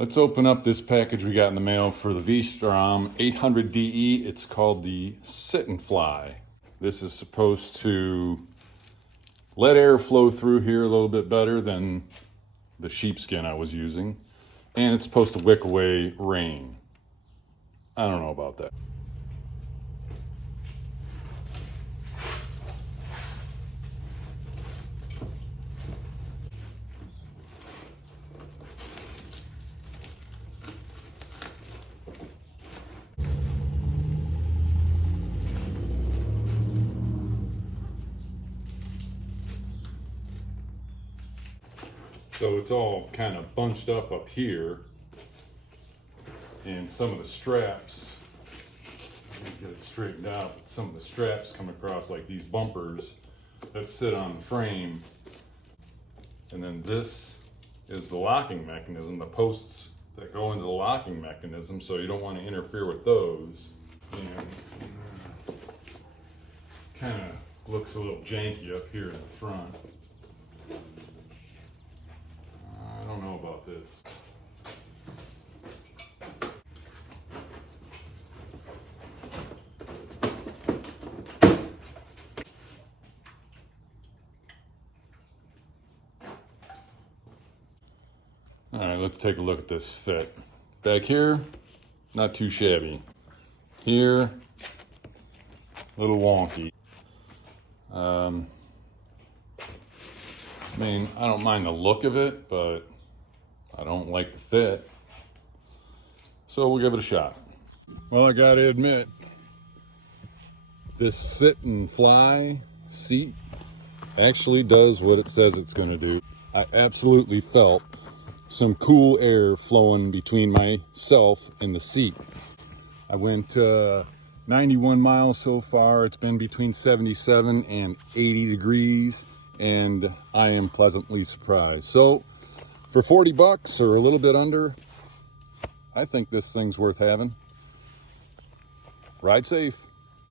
Let's open up this package we got in the mail for the V Strom 800DE. It's called the Sit&Fly. This is supposed to let air flow through here a little bit better than the sheepskin I was using. And it's supposed to wick away rain. I don't know about that. So it's all kind of bunched up here, and some of the straps, let me get it straightened out, but some of the straps come across like these bumpers that sit on the frame. And then this is the locking mechanism, the posts that go into the locking mechanism, so you don't want to interfere with those. And kind of looks a little janky up here in the front. I don't know about this. All right, let's take a look at this fit. Back here, not too shabby. Here, a little wonky. I mean, I don't mind the look of it, but I don't like the fit. So we'll give it a shot. Well, I gotta admit, this Sit&Fly seat actually does what it says it's gonna do. I absolutely felt some cool air flowing between myself and the seat. I went 91 miles so far. It's been between 77 and 80 degrees, and I am pleasantly surprised. So for 40 bucks or a little bit under, I think this thing's worth having. Ride safe.